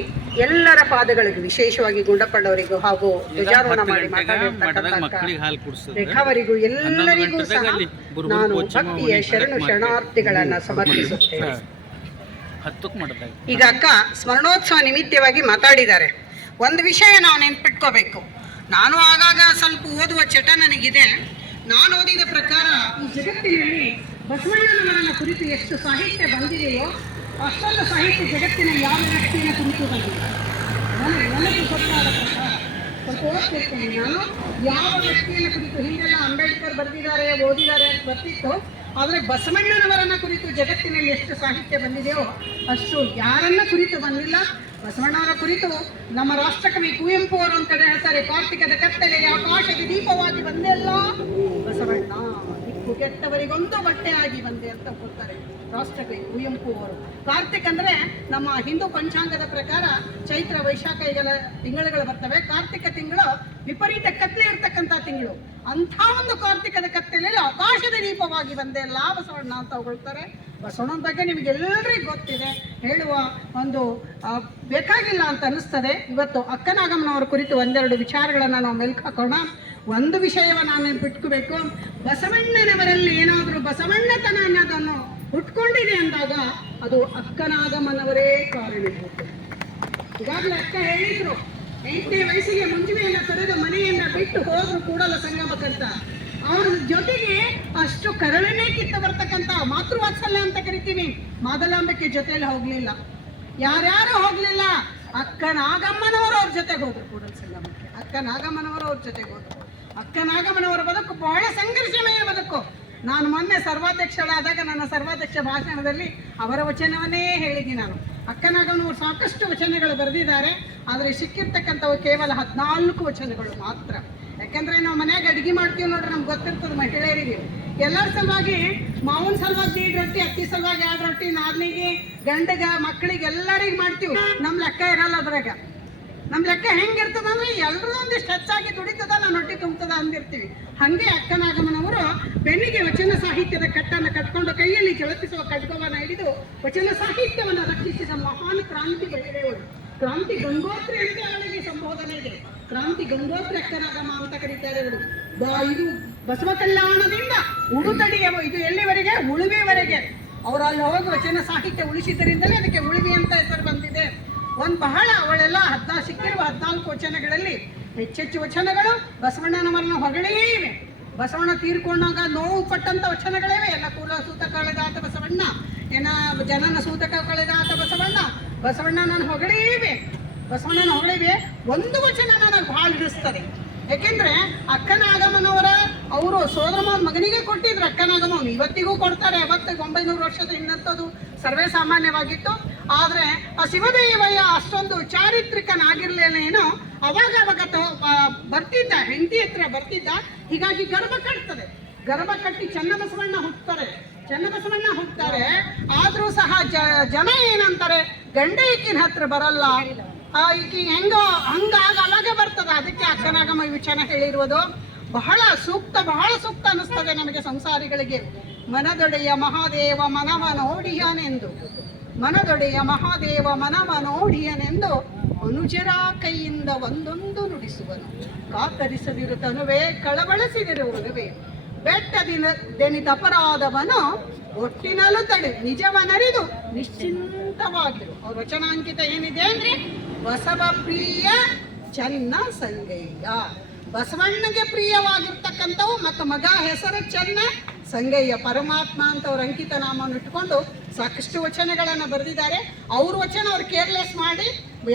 ಎಲ್ಲರ ಪಾದಗಳಿಗೂ, ವಿಶೇಷವಾಗಿ ಗುಂಡಪ್ಪಣ್ಣವರಿಗೂ ಹಾಗೂ ಧ್ವಜಾರೋಹಣ ಮಾಡಿ ಮಾತಾಡಿರ್ತಕ್ಕಂಥ ರೇಖಾವರಿಗೂ ಎಲ್ಲರಿಗೂ ಸಹ ನಾನು ಭಕ್ತಿಯ ಶರಣಾರ್ಥಿಗಳನ್ನು ಸಮರ್ಪಿಸುತ್ತೇನೆ. ಈಗ ಅಕ್ಕ ಸ್ಮರಣೋತ್ಸವ ನಿಮಿತ್ತವಾಗಿ ಮಾತಾಡಿದ್ದಾರೆ. ಒಂದು ವಿಷಯ ನಾವು ನೆನ್ಪಿಟ್ಕೋಬೇಕು. ನಾನು ಆಗಾಗ ಸ್ವಲ್ಪ ಓದುವ ಚಟ ನನಗಿದೆ. ನಾನು ಓದಿದ ಪ್ರಕಾರ ಈ ಜಗತ್ತಿನಲ್ಲಿ ಬಸವಣ್ಣನವರನ್ನ ಕುರಿತು ಎಷ್ಟು ಸಾಹಿತ್ಯ ಬಂದಿದೆಯೋ ಅಷ್ಟೊಂದು ಸಾಹಿತ್ಯ ಜಗತ್ತಿನ ಯಾವ ವ್ಯಕ್ತಿಯನ್ನು ಕುರಿತು ಬಂದಿದೆ. ನನಗೆ ಗೊತ್ತಾದ ಪ್ರಕಾರ ಸ್ವಲ್ಪ ಓದ್ತಿರ್ತೀನಿ ನಾನು. ಯಾವ ವ್ಯಕ್ತಿಯನ್ನು ಕುರಿತು ಹಿಂದೆಲ್ಲ ಅಂಬೇಡ್ಕರ್ ಬರೆದಿದ್ದಾರೆ, ಓದಿದ್ದಾರೆ ಅಂತ ಬರ್ತಿತ್ತು. ಆದರೆ ಬಸವಣ್ಣನವರನ್ನ ಕುರಿತು ಜಗತ್ತಿನಲ್ಲಿ ಎಷ್ಟು ಸಾಹಿತ್ಯ ಬಂದಿದೆಯೋ ಅಷ್ಟು ಯಾರನ್ನ ಕುರಿತು ಬಂದಿಲ್ಲ. ಬಸವಣ್ಣವರ ಕುರಿತು ನಮ್ಮ ರಾಷ್ಟ್ರಕವಿ ಕುವೆಂಪು ಅವರು ಅಂತ ಹೇಳ್ತಾರೆ, ಕಾರ್ತಿಕದ ಕತ್ತಲೆಯ ಆಕಾಶಕ್ಕೆ ದೀಪವಾಗಿ ಬಂದೆಲ್ಲ ಬಸವಣ್ಣ, ದಿಕ್ಕು ಕೆಟ್ಟವರಿಗೊಂದು ಬಟ್ಟೆಯಾಗಿ ಬಂದೆ ಅಂತ ಕೊಡ್ತಾರೆ ರಾಷ್ಟ್ರಕವಿ ಕುವೆಂಪು ಅವರು. ಕಾರ್ತಿಕ್ ಅಂದ್ರೆ ನಮ್ಮ ಹಿಂದೂ ಪಂಚಾಂಗದ ಪ್ರಕಾರ ಚೈತ್ರ, ವೈಶಾಖ ಈಗೆಲ್ಲ ತಿಂಗಳುಗಳು ಬರ್ತವೆ. ಕಾರ್ತಿಕ ತಿಂಗಳು ವಿಪರೀತ ಕತ್ತಲೆ ಇರ್ತಕ್ಕಂಥ ತಿಂಗಳು. ಅಂಥ ಒಂದು ಕಾರ್ತಿಕದ ಕತ್ತಲೆಯಲ್ಲಿ ಆಕಾಶದ ದೀಪವಾಗಿ ಬಂದೆಲ್ಲ ಬಸವಣ್ಣ ಅಂತ ಹೊಗಳ್ತಾರೆ. ಬಸವಣ್ಣನ ಬಗ್ಗೆ ನಿಮಗೆಲ್ಲರಿಗೂ ಗೊತ್ತಿದೆ, ಹೇಳುವ ಒಂದು ಬೇಕಾಗಿಲ್ಲ ಅಂತ ಅನ್ನಿಸ್ತದೆ. ಇವತ್ತು ಅಕ್ಕನಾಗಮ್ಮನವರ ಕುರಿತು 1-2 ವಿಚಾರಗಳನ್ನು ನಾವು ಮೆಲ್ಕು ಹಾಕೋಣ. ಒಂದು ವಿಷಯವನ್ನು ನಾನು ನೆನಪಿಟ್ಕೋಬೇಕು. ಬಸವಣ್ಣನವರಲ್ಲಿ ಏನಾದರೂ ಬಸವಣ್ಣತನ ಅನ್ನೋದನ್ನು ಹುಟ್ಕೊಂಡಿದೆ ಅಂದಾಗ ಅದು ಅಕ್ಕನಾಗಮ್ಮನವರೇ ಕಾರಣೀಭೂತ. ಈಗಾಗಲೇ ಅಕ್ಕ ಹೇಳಿದ್ರು, 8ನೇ ವಯಸ್ಸಿಗೆ ಮುಂಜುವೆಯನ್ನು ತೊರೆದು ಮನೆಯಿಂದ ಬಿಟ್ಟು ಹೋದ್ರು ಕೂಡಲ ಸಂಗಮಕ್ಕಂತ. ಅವ್ರ ಜೊತೆಗೆ ಅಷ್ಟು ಕರುಣೆ ಕಿತ್ತ ಬರ್ತಕ್ಕಂಥ ಮಾತೃವಾತ್ಸಲ್ಯ ಅಂತ ಕರಿತೀವಿ. ಮಾದಲಾಂಬಿಕೆ ಜೊತೆಯಲ್ಲಿ ಹೋಗ್ಲಿಲ್ಲ, ಯಾರ್ಯಾರು ಹೋಗ್ಲಿಲ್ಲ. ಅಕ್ಕ ನಾಗಮ್ಮನವರು ಅವ್ರ ಜೊತೆಗೆ ಹೋದ್ರು ಕೂಡಲ ಸಂಗಮಕ್ಕೆ. ಅಕ್ಕ ನಾಗಮ್ಮನವರು ಅವ್ರ ಜೊತೆಗೆ ಹೋದ್ರು. ಅಕ್ಕ ನಾಗಮ್ಮನವರ ಬದುಕು ಬಹಳ ಸಂಘರ್ಷಮಯ ಬದುಕು. ನಾನು ಮೊನ್ನೆ ಸರ್ವಾಧ್ಯಕ್ಷಳಾದಾಗ ನನ್ನ ಸರ್ವಾಧ್ಯಕ್ಷ ಭಾಷಣದಲ್ಲಿ ಅವರ ವಚನವನ್ನೇ ಹೇಳಿದ್ದೀನಿ ನಾನು. ಅಕ್ಕನಾಗಮ್ಮನವರು ಸಾಕಷ್ಟು ವಚನಗಳು ಬರೆದಿದ್ದಾರೆ, ಆದರೆ ಸಿಕ್ಕಿರ್ತಕ್ಕಂಥವು ಕೇವಲ 14 ವಚನಗಳು ಮಾತ್ರ. ಯಾಕಂದ್ರೆ ನಾವು ಮನ್ಯಾಗ ಅಡುಗೆ ಮಾಡ್ತೀವಿ ನೋಡ್ರಿ, ನಮ್ಗೆ ಗೊತ್ತಿರ್ತದೆ ಮಹಿಳೆಯರಿಗೆ. ಎಲ್ಲರ ಸಲುವಾಗಿ ಮಾವನ ಸಲುವಾಗಿ 2 ರೊಟ್ಟಿ, ಅತ್ತಿ ಸಲುವಾಗಿ 2 ರೊಟ್ಟಿ, ನಾದ್ನಿಗೆ, ಗಂಡಗ, ಮಕ್ಕಳಿಗೆ ಎಲ್ಲರಿಗೆ ಮಾಡ್ತೀವಿ. ನಮ್ಮ ಲೆಕ್ಕ ಇರಲ್ಲ ಅದ್ರಾಗ. ನಮ್ಮ ಲೆಕ್ಕ ಹೆಂಗಿರ್ತದಂದ್ರೆ ಎಲ್ಲರೂ ಒಂದಿಷ್ಟು ಹೆಚ್ಚಾಗಿ ದುಡಿತದ, ನಾನು ಹೊಟ್ಟಿ ತುಂಬತದ ಅಂದಿರ್ತೀವಿ. ಹಾಗೆ ಅಕ್ಕನಾಗಮ್ಮನವರು ಬೆನ್ನಿಗೆ ವಚನ ಸಾಹಿತ್ಯದ ಕಟ್ಟನ್ನು ಕಟ್ಕೊಂಡು ಕೈಯಲ್ಲಿ ಝಳಪಿಸುವ ಖಡ್ಗವನ್ನು ಹಿಡಿದು ವಚನ ಸಾಹಿತ್ಯವನ್ನು ರಕ್ಷಿಸಿದ ಮಹಾನ್ ಕ್ರಾಂತಿ ಮಹಿಳೆಯವರು. ಕ್ರಾಂತಿ ಗಂಗೋತ್ರಿ ಅಂತ ಅವಳಿಗೆ ಸಂಬೋಧನೆ ಇದೆ. ಕ್ರಾಂತಿ ಗಂಗೋತ್ರಿ ಅಕ್ಕನಾಗಮ್ಮ ಅಂತ ಕರೀತಾರೆ ಅವರು. ಇದು ಬಸವ ಕಲ್ಯಾಣದಿಂದ ಉಡುತಡಿಯ ಇದು ಎಲ್ಲಿವರೆಗೆ, ಉಳುವೆವರೆಗೆ ಅವರು ಅಲ್ಲಿ ಹೋಗಿ ವಚನ ಸಾಹಿತ್ಯ ಉಳಿಸಿದ್ದರಿಂದಲೇ ಅದಕ್ಕೆ ಉಳುವಿ ಅಂತ ಹೆಸರು ಬಂದಿದೆ. ಒಂದು ಬಹಳ ಅವಳೆಲ್ಲ ಸಿಕ್ಕಿರುವ 14 ವಚನಗಳಲ್ಲಿ ಹೆಚ್ಚೆಚ್ಚು ವಚನಗಳು ಬಸವಣ್ಣನವರನ್ನು ಹೊಗಳೇ ಇವೆ. ಬಸವಣ್ಣ ತೀರ್ಕೊಂಡಾಗ ನೋವು ಪಟ್ಟಂತ ವಚನಗಳಿವೆ. ಎಲ್ಲ ಕೂಲ ಸೂತ ಕಳೆದಾತ ಬಸವಣ್ಣ, ಏನ ಜನನ ಸೂತಕ ಕಳೆದಾತ ಬಸವಣ್ಣ, ಬಸವಣ್ಣ ನಾನು ಹೊಗಳೇವೆ, ಬಸವಣ್ಣನ ಹೊಗಳಿವೆ. ಒಂದು ವಚನ ನನಗೆ ಭಾಳ ಹಿಡಿಸ್ತದೆ. ಯಾಕೆಂದ್ರೆ ಅಕ್ಕನಾಗಮ್ಮನವರ ಅವರು ಸೋದರಮ್ಮನ ಮಗನಿಗೆ ಕೊಟ್ಟಿದ್ರು ಅಕ್ಕನಾಗಮ್ಮನ, ಇವತ್ತಿಗೂ ಕೊಡ್ತಾರೆ. 900 ವರ್ಷದ ಹಿಂದಂಥದ್ದು ಸರ್ವೇ ಸಾಮಾನ್ಯವಾಗಿತ್ತು. ಆದರೆ ಆ ಶಿವದೇವಯ್ಯ ಅಷ್ಟೊಂದು ಚಾರಿತ್ರಿಕನಾಗಿರ್ಲೇನೇನೋ ಅವಾಗ ಬರ್ತಿದ್ದ, ಹೆಂಡತಿ ಹತ್ರ ಬರ್ತಿದ್ದ. ಹೀಗಾಗಿ ಗರ್ಭ ಕಟ್ತದೆ. ಗರ್ಭ ಕಟ್ಟಿ ಚನ್ನಬಸವಣ್ಣ ಹುಟ್ಟುತ್ತಾರೆ. ಆದರೂ ಸಹ ಜನ ಏನಂತಾರೆ, ಗಂಡ ಈಕಿನ ಹತ್ರ ಬರಲ್ಲ, ಈಕಿ ಹಂಗಾಗ ಅವಾಗೆ ಬರ್ತದೆ. ಅದಕ್ಕೆ ಅಕ್ಕನಾಗಮ್ಮ ಈ ವಿಚಾರ ಹೇಳಿರುವುದು ಬಹಳ ಸೂಕ್ತ ಅನ್ನಿಸ್ತದೆ ನಮಗೆ ಸಂಸಾರಿಗಳಿಗೆ. ಮನದೊಡೆಯ ಮಹಾದೇವ ಮನವ ನೋಡಿಯನೆಂದು, ಮನದೊಡೆಯ ಮಹಾದೇವ ಮನವ ನೋಡಿಯನೆಂದು ಅನುಜರ ಕೈಯಿಂದ ಒಂದೊಂದು ನುಡಿಸುವನು. ಕಾತರಿಸದಿರು ತನುವೆ ಕಳವಳಿಸಿದಿರುವನುವೆ, ಬೆಟ್ಟದಿನಿತ ಅಪರಾಧವನು ಒಟ್ಟಿನಲ್ಲೂ ತಡೆ, ನಿಜವನರಿದು ನಿಶ್ಚಿಂತವಾಗಿರು. ಅವ್ರ ವಚನಾಂಕಿತ ಏನಿದೆ ಅಂದ್ರೆ, ಬಸವ ಪ್ರಿಯ ಚನ್ನ ಸಂಗಯ್ಯ, ಬಸವಣ್ಣಗೆ ಪ್ರಿಯವಾಗಿರ್ತಕ್ಕಂಥವು ಮತ್ತು ಮಗ ಹೆಸರು ಚೆನ್ನ ಸಂಗಯ್ಯ, ಪರಮಾತ್ಮ ಅಂತ ಅವ್ರ ಅಂಕಿತ ನಾಮವನ್ನು ಇಟ್ಕೊಂಡು ಸಾಕಷ್ಟು ವಚನಗಳನ್ನು ಬರೆದಿದ್ದಾರೆ. ಅವ್ರ ವಚನ ಅವ್ರು ಕೇರ್ಲೆಸ್ ಮಾಡಿ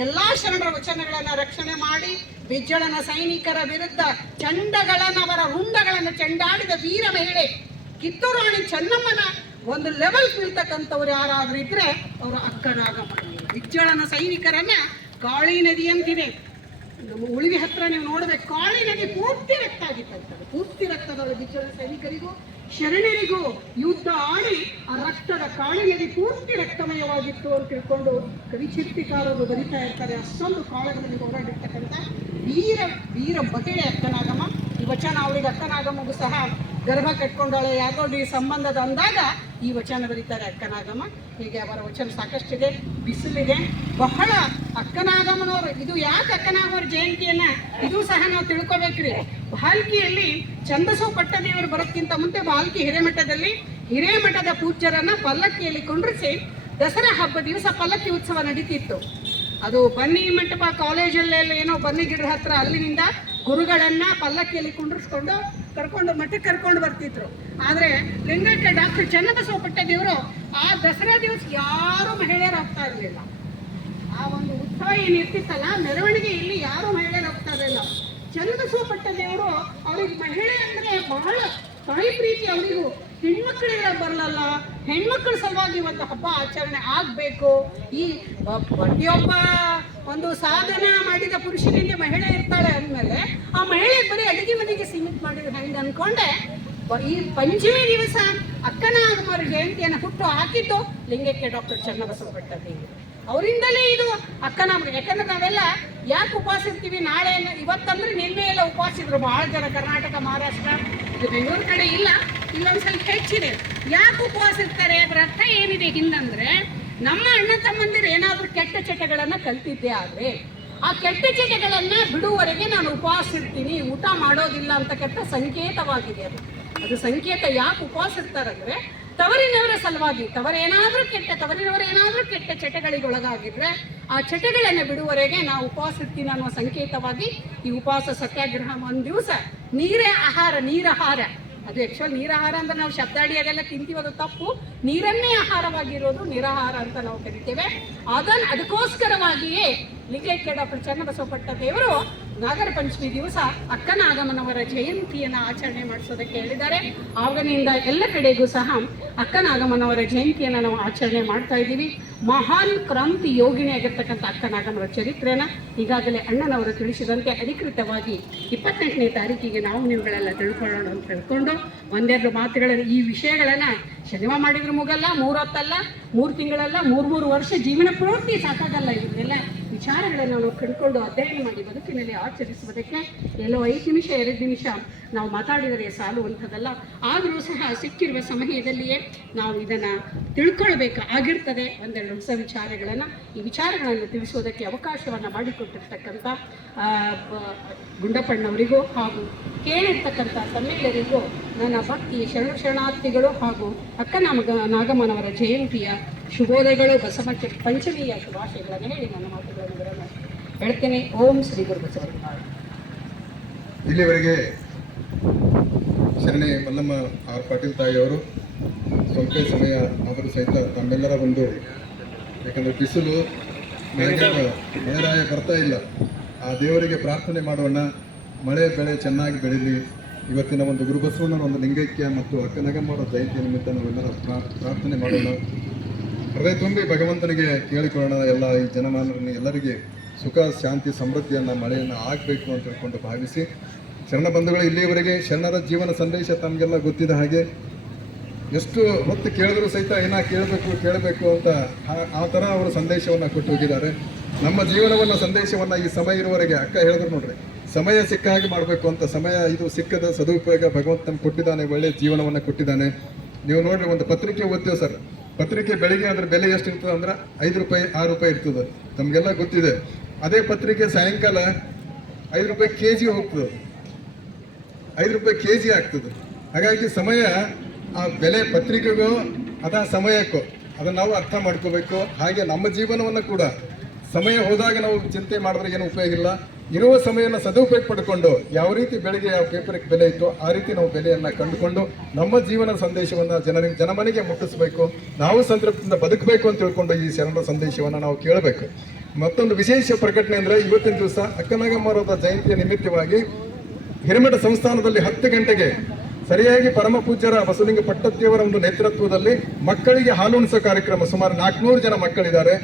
ಎಲ್ಲ ಶರಣರ ವಚನಗಳನ್ನು ರಕ್ಷಣೆ ಮಾಡಿ ಬಿಜ್ಜಳನ ಸೈನಿಕರ ವಿರುದ್ಧ ಅವರ ರುಂಡಗಳನ್ನು ಚೆಂಡಾಡಿದ ವೀರ ಮಹಿಳೆ ಕಿತ್ತೂರು ರಾಣಿ ಚೆನ್ನಮ್ಮನ ಒಂದು ಲೆವೆಲ್ ಬೀಳ್ತಕ್ಕಂಥವ್ರು ಯಾರಾದ್ರೂ ಇದ್ರೆ ಅವರು ಅಕ್ಕನಾಗಮ್ಮ. ಬಿಜ್ಜಳನ ಸೈನಿಕರನ್ನ ಕಾಳಿ ನದಿ ಅಂತಿದೆ ನಮ್ಮ ಉಳಿವಿ ಹತ್ರ ನೀವು ನೋಡ್ಬೇಕು. ಕಾಳಿ ನದಿ ಪೂರ್ತಿ ರಕ್ತ ಆಗಿತ್ತಂತಾರೆ, ಪೂರ್ತಿ ರಕ್ತದೊಳಗೆ ಬಿಜ್ಜಳನ ಸೈನಿಕರಿಗೂ ಶರಣರಿಗೂ ಯುದ್ಧ ಆಡಿ ಆ ರಕ್ತದ ಕಾಳಿ ನದಿ ಪೂರ್ತಿ ರಕ್ತಮಯವಾಗಿತ್ತು ಅಂತ ತಿಳ್ಕೊಂಡು ಕವಿಚಿರ್ತಿಕಾರರು ಬರಿತಾ ಇರ್ತಾರೆ. ಅಷ್ಟೊಂದು ಕಾಳಗದಲ್ಲಿ ಹೋರಾಡಿರ್ತಕ್ಕಂಥ ವೀರ ಬಗೆಯ ಅಕ್ಕನಾಗಮ್ಮ. ಈ ವಚನ ಅವರಿಗೆ ಅಕ್ಕನಾಗಮ್ಮಗೂ ಸಹ ಗರ್ಭ ಕಟ್ಕೊಂಡಾಳೆ ಯಾಕೋಡಿ ಸಂಬಂಧದ ಅಂದಾಗ ಈ ವಚನ ಬರೀತಾರೆ ಅಕ್ಕನಾಗಮ್ಮ. ಹೀಗೆ ಅವರ ವಚನ ಸಾಕಷ್ಟಿದೆ, ಬಿಸಿಲಿದೆ ಬಹಳ. ಅಕ್ಕನಾಗಮ್ಮನವರು ಇದು ಯಾಕೆ ಅಕ್ಕನಾಗಮ್ಮರ ಜಯಂತಿಯನ್ನ ಇದು ಸಹ ನಾವು ತಿಳ್ಕೊಬೇಕ್ರಿ. ಭಾಲ್ಕಿಯಲ್ಲಿ ಚಂದಸೋ ಪಟ್ಟದೇವರು ಬರೋಕ್ಕಿಂತ ಮುಂಚೆ ಭಾಲ್ಕಿ ಹಿರೇಮಠದ ಪೂಜ್ಯರನ್ನ ಪಲ್ಲಕ್ಕಿಯಲ್ಲಿ ಕೊಂಡ್ರಿಸಿ ದಸರಾ ಹಬ್ಬ ದಿವಸ ಪಲ್ಲಕ್ಕಿ ಉತ್ಸವ ನಡೀತಿತ್ತು. ಅದು ಬನ್ನಿ ಮಂಟಪ ಕಾಲೇಜಲ್ಲೆಲ್ಲ ಏನೋ ಬನ್ನಿ ಗಿಡ ಹತ್ರ ಅಲ್ಲಿನಿಂದ ಗುರುಗಳನ್ನ ಪಲ್ಲಕ್ಕಿಯಲ್ಲಿ ಕುಂಡ್ರಿಸ್ಕೊಂಡು ಮಠಕ್ಕೆ ಕರ್ಕೊಂಡು ಬರ್ತಿದ್ರು. ಆದರೆ ಲಿಂಗಕ್ಕೆ ಡಾಕ್ಟರ್ ಚನ್ನಬಸವ ಪಟ್ಟದೇವರು ಆ ದಸರಾ ದಿವಸ ಯಾರು ಮಹಿಳೆಯರು ಹೋಗ್ತಾ ಇರಲಿಲ್ಲ. ಆ ಒಂದು ಉತ್ಸವ ಏನಿರ್ತಿತ್ತಲ್ಲ ಮೆರವಣಿಗೆ ಇಲ್ಲಿ ಯಾರು ಮಹಿಳೆಯರು ಹೋಗ್ತಾ ಇರಲಿಲ್ಲ. ಚನ್ನಬಸವ ಪಟ್ಟದೇವರು ಅವ್ರಿಗೆ ಮಹಿಳೆ ಅಂದ್ರೆ ಬಹಳ ತಾಯಿ ಪ್ರೀತಿ. ಅವರಿಗೂ ಹೆಣ್ಮಕ್ಳಿಗೆ ಬರಲಲ್ಲ, ಹೆಣ್ಮಕ್ಳ ಸಲುವಾಗಿ ಒಂದು ಹಬ್ಬ ಆಚರಣೆ ಆಗಬೇಕು. ಈ ಪ್ರತಿಯೊಬ್ಬ ಒಂದು ಸಾಧನೆ ಮಾಡಿದ ಪುರುಷನಿಗೆ ಮಹಿಳೆ ಇರ್ತಾಳೆ ಅಂದಮೇಲೆ ಆ ಮಹಿಳೆ ಬರೀ ಅಡಿಗೆ ಮನೆಗೆ ಸೀಮಿತ ಮಾಡಿದ್ರೆ ಹೆಂಗೆ ಅನ್ಕೊಂಡೆ ಈ ಪಂಚಮಿ ದಿವಸ ಅಕ್ಕನಾಗಮ್ಮರ ಜಯಂತಿಯನ್ನು ಹುಟ್ಟು ಹಾಕಿದ್ದು ಲಿಂಗಕ್ಕೆ ಡಾಕ್ಟರ್ ಚನ್ನಬಸವ ಪಟ್ಟದೇವರು. ಅವರಿಂದಲೇ ಇದು ಅಕ್ಕನಾಗ. ಯಾಕಂದ್ರೆ ನಾವೆಲ್ಲ ಯಾಕೆ ಉಪವಾಸ ಇರ್ತೀವಿ, ನಾಳೆ ಇವತ್ತಂದ್ರೆ ನಿನ್ನೆ ಎಲ್ಲ ಉಪವಾಸ ಇದ್ರು ಬಹಳ ಜನ. ಕರ್ನಾಟಕ, ಮಹಾರಾಷ್ಟ್ರ, ಇದು ಬೆಂಗಳೂರು ಕಡೆ ಇಲ್ಲ, ಇಲ್ಲೊಂದು ಸ್ವಲ್ಪ ಹೆಚ್ಚಿದೆ. ಯಾಕೆ ಉಪವಾಸ ಇರ್ತಾರೆ ಅದರ ಅರ್ಥ ಏನಿದೆ ಹಿಂದಂದ್ರೆ, ನಮ್ಮ ಅಣ್ಣ ತಮ್ಮಂದಿರು ಏನಾದರೂ ಕೆಟ್ಟ ಚಟಗಳನ್ನು ಕಲ್ತಿದ್ದೆ ಆದರೆ ಆ ಕೆಟ್ಟ ಚಟಗಳನ್ನ ಬಿಡುವವರೆಗೆ ನಾನು ಉಪವಾಸ ಇರ್ತೀನಿ, ಊಟ ಮಾಡೋದಿಲ್ಲ ಅಂತ ಕೆಟ್ಟ ಸಂಕೇತವಾಗಿದೆ. ಅದು ಸಂಕೇತ. ಯಾಕೆ ಉಪವಾಸ ಇರ್ತಾರಂದ್ರೆ ತವರಿನವರ ಸಲುವಾಗಿ. ತವರೇನಾದ್ರೂ ಕೆಟ್ಟ ಚಟಗಳಿಗೆ ಒಳಗಾಗಿದ್ರೆ ಆ ಚಟಗಳನ್ನು ಬಿಡುವವರೆಗೆ ನಾವು ಉಪವಾಸ ಇರ್ತೀನಿ ಅನ್ನುವ ಸಂಕೇತವಾಗಿ ಈ ಉಪವಾಸ ಸತ್ಯಾಗ್ರಹ. ಒಂದು ದಿವಸ ನೀರೇ ಆಹಾರ, ನೀರಾಹಾರ. ಅದು ಆ್ಯಕ್ಚುಲಿ ನೀರಾಹಾರ ಅಂದ್ರೆ ನಾವು ಶಬ್ದಾಡಿಯಾಗೆಲ್ಲ ತಿಂತೀವಿ, ಅದು ತಪ್ಪು. ನೀರನ್ನೇ ಆಹಾರವಾಗಿರೋದು ನಿರಾಹಾರ ಅಂತ ನಾವು ಕರಿತೇವೆ. ಅದಕ್ಕೋಸ್ಕರವಾಗಿಯೇ ಲಿಂಗೈಕ್ಯ ಡಾಕ್ಟರ್ ಚನ್ನಬಸವ ಪಟ್ಟದೇವರು ನಾಗರ ಪಂಚಮಿ ದಿವಸ ಅಕ್ಕನಾಗಮ್ಮನವರ ಜಯಂತಿಯನ್ನು ಆಚರಣೆ ಮಾಡಿಸೋದಕ್ಕೆ ಹೇಳಿದ್ದಾರೆ. ಆವಾಗಿನಿಂದ ಎಲ್ಲ ಕಡೆಗೂ ಸಹ ಅಕ್ಕನಾಗಮ್ಮನವರ ಜಯಂತಿಯನ್ನು ನಾವು ಆಚರಣೆ ಮಾಡ್ತಾ ಇದ್ದೀವಿ. ಮಹಾನ್ ಕ್ರಾಂತಿ ಯೋಗಿನಿಯಾಗಿರ್ತಕ್ಕಂಥ ಅಕ್ಕನಾಗಮ್ಮನ ಚರಿತ್ರೆನ ಈಗಾಗಲೇ ಅಣ್ಣನವರು ತಿಳಿಸಿದಂತೆ ಅಧಿಕೃತವಾಗಿ 28ನೇ ತಾರೀಕಿಗೆ ನಾವು ನೀವುಗಳೆಲ್ಲ ತಿಳ್ಕೊಳ್ಳೋಣ ಅಂತ ತಿಳ್ಕೊಂಡು ಒಂದೆರಡು ಮಾತುಗಳಲ್ಲಿ ಈ ವಿಷಯಗಳನ್ನು ಸಿನಿಮಾ ಮಾಡಿದ್ರೆ ಮುಗಲ್ಲ, 3 ಹೊತ್ತಲ್ಲ, 3 ತಿಂಗಳಲ್ಲ, 3 ವರ್ಷ ಜೀವನ ಪೂರ್ತಿ ಸಾಕಾಗಲ್ಲ. ಇವನ್ನೆಲ್ಲ ವಿಚಾರಗಳನ್ನು ನಾವು ಕಂಡುಕೊಂಡು ಅಧ್ಯಯನ ಮಾಡಿ ಬದುಕಿನಲ್ಲಿ ಆಚರಿಸುವುದಕ್ಕೆ ಎಲ್ಲೋ 5 ನಿಮಿಷ 2 ನಿಮಿಷ ನಾವು ಮಾತಾಡಿದರೆ ಸಾಲುವಂಥದ್ದಲ್ಲ. ಆದರೂ ಸಹ ಸಿಕ್ಕಿರುವ ಸಮಯದಲ್ಲಿಯೇ ನಾವು ಇದನ್ನು ತಿಳ್ಕೊಳ್ಬೇಕಾಗಿರ್ತದೆ. ಒಂದೆರಡು ಹೊಸ ವಿಚಾರಗಳನ್ನು, ಈ ವಿಚಾರಗಳನ್ನು ತಿಳಿಸುವುದಕ್ಕೆ ಅವಕಾಶವನ್ನು ಮಾಡಿಕೊಟ್ಟಿರ್ತಕ್ಕಂಥ ಗುಂಡಪ್ಪಣ್ಣವರಿಗೂ ಹಾಗೂ ಕೇಳಿರ್ತಕ್ಕಂಥ ತಮ್ಮೆಲ್ಲರಿಗೂ ನನ್ನ ಭಕ್ತಿ ಶರಣಾರ್ಥಿಗಳು ಹಾಗೂ ನಾಗಮ್ಮನವರ ಜಯಂತಿಯ ಶುಭೋದಯಗಳು, ಬಸವ ಪಂಚಮಿಯ ಶುಭಾಶಯಗಳನ್ನು ಹೇಳಿ ನನ್ನ ಮಾತುಗಳನ್ನು ಹೇಳ್ತೇನೆ. ಓಂ ಶ್ರೀ ಗುರು ಬಸವಲಿಂಗಾಯ. ಇಲ್ಲಿವರೆಗೆ ಶರಣೆ ಮಲ್ಲಮ್ಮ ಆರ್ ಪಾಟೀಲ್ ತಾಯಿಯವರು ಸ್ವಲ್ಪ ಸಮಯ ಆದರೂ ಸಹಿತ ತಮ್ಮೆಲ್ಲರ ಒಂದು, ಯಾಕಂದರೆ ಬಿಸಿಲು ಮಳೆರಾಯ ಬರ್ತಾ ಇಲ್ಲ, ಆ ದೇವರಿಗೆ ಪ್ರಾರ್ಥನೆ ಮಾಡೋಣ, ಮಳೆ ಬೆಳೆ ಚೆನ್ನಾಗಿ ಬೆಳೀಲಿ. ಇವತ್ತಿನ ಒಂದು ಗುರುಬಸವಣ್ಣನ ಒಂದು ಲಿಂಗೈಕ್ಯ ಮತ್ತು ಅಕ್ಕನಗಮ್ಮವರ ಜಯಂತಿ ನಿಮಿತ್ತ ನಾವೆಲ್ಲರ ಪ್ರಾರ್ಥನೆ ಮಾಡೋಣ. ಹೃದಯ ತುಂಬಿ ಭಗವಂತನಿಗೆ ಕೇಳಿಕೊಳ್ಳೋಣ. ಎಲ್ಲ ಈ ಜನಮಾನರನ್ನು ಎಲ್ಲರಿಗೆ ಸುಖ ಶಾಂತಿ ಸಮೃದ್ಧಿಯನ್ನು ಮಳೆಯನ್ನು ಆಗಬೇಕು ಅಂತ ಹೇಳ್ಕೊಂಡು ಭಾವಿಸಿ, ಶರಣ ಬಂಧುಗಳು ಇಲ್ಲಿಯವರೆಗೆ ಶರಣರ ಜೀವನ ಸಂದೇಶ ತಮಗೆಲ್ಲ ಗೊತ್ತಿದ್ದ ಹಾಗೆ ಎಷ್ಟು ಹೊತ್ತು ಕೇಳಿದ್ರು ಸಹಿತ ಏನೋ ಕೇಳಬೇಕು ಅಂತ ಆ ಥರ ಅವರು ಸಂದೇಶವನ್ನು ಕೊಟ್ಟು ಹೋಗಿದ್ದಾರೆ. ನಮ್ಮ ಜೀವನವನ್ನು ಸಂದೇಶವನ್ನು ಈ ಸಮಯ ಇರುವವರೆಗೆ ಅಕ್ಕ ಹೇಳಿದ್ರು ನೋಡ್ರಿ, ಸಮಯ ಸಿಕ್ಕ ಹಾಗೆ ಮಾಡಬೇಕು ಅಂತ. ಸಮಯ ಇದು ಸಿಕ್ಕದ ಸದುಪಯೋಗ ಭಗವಂತ ಕೊಟ್ಟಿದ್ದಾನೆ, ಒಳ್ಳೆಯ ಜೀವನವನ್ನು ಕೊಟ್ಟಿದ್ದಾನೆ. ನೀವು ನೋಡ್ರಿ, ಒಂದು ಪತ್ರಿಕೆ ಓದ್ತೇವೆ ಸರ್, ಪತ್ರಿಕೆ ಬೆಳಿಗ್ಗೆ ಅದ್ರ ಬೆಲೆ ಎಷ್ಟು ಇರ್ತದೆ ಅಂದ್ರೆ 5 ರೂಪಾಯಿ 6 ರೂಪಾಯಿ ಇರ್ತದೆ, ತಮಗೆಲ್ಲ ಗೊತ್ತಿದೆ. ಅದೇ ಪತ್ರಿಕೆ ಸಾಯಂಕಾಲ 5 ರೂಪಾಯಿ ಕೆಜಿ ಹೋಗ್ತದೆ, 5 ರೂಪಾಯಿ ಕೆಜಿ ಆಗ್ತದೆ. ಹಾಗಾಗಿ ಸಮಯ, ಆ ಬೆಲೆ ಪತ್ರಿಕೆಗೂ ಅದ ಸಮಯಕ್ಕೂ ಅದನ್ನು ನಾವು ಅರ್ಥ ಮಾಡ್ಕೋಬೇಕು. ಹಾಗೆ ನಮ್ಮ ಜೀವನವನ್ನು ಕೂಡ ಸಮಯ ಹೋದಾಗ ನಾವು ಚಿಂತೆ ಮಾಡಿದ್ರೆ ಏನು ಉಪಯೋಗ ಇಲ್ಲ. ಇರುವ ಸಮಯವನ್ನು ಸದುಪಯೋಗ ಪಡ್ಕೊಂಡು ಯಾವ ರೀತಿ ಬೆಳಿಗ್ಗೆ ಯಾವ ಪೇಪರ್ಗೆ ಬೆಲೆ ಇತ್ತು ಆ ರೀತಿ ನಾವು ಬೆಲೆಯನ್ನು ಕಂಡುಕೊಂಡು ನಮ್ಮ ಜೀವನದ ಸಂದೇಶವನ್ನು ಜನಮನೆಗೆ ಮುಟ್ಟಿಸ್ಬೇಕು. ನಾವು ಸಂತೃಪ್ತಿಯಿಂದ ಬದುಕಬೇಕು ಅಂತ ತಿಳ್ಕೊಂಡು ಈ ಶರಣರ ಸಂದೇಶವನ್ನು ನಾವು ಕೇಳಬೇಕು. ಮತ್ತೊಂದು ವಿಶೇಷ ಪ್ರಕಟಣೆ ಅಂದರೆ, ಇವತ್ತಿನ ದಿವಸ ಅಕ್ಕನಗಮ್ಮವರ ಜಯಂತಿಯ ನಿಮಿತ್ತವಾಗಿ ಹಿರೇಮಠ ಸಂಸ್ಥಾನದಲ್ಲಿ 10 ಗಂಟೆಗೆ ಸರಿಯಾಗಿ ಪರಮ ಪೂಜ್ಯರ ಬಸವಲಿಂಗ ಪಟ್ಟತ್ತಿಯವರ ಒಂದು ನೇತೃತ್ವದಲ್ಲಿ ಮಕ್ಕಳಿಗೆ ಹಾಲುಣಿಸೋ ಕಾರ್ಯಕ್ರಮ. ಸುಮಾರು 400 ಜನ ಮಕ್ಕಳಿದ್ದಾರೆ.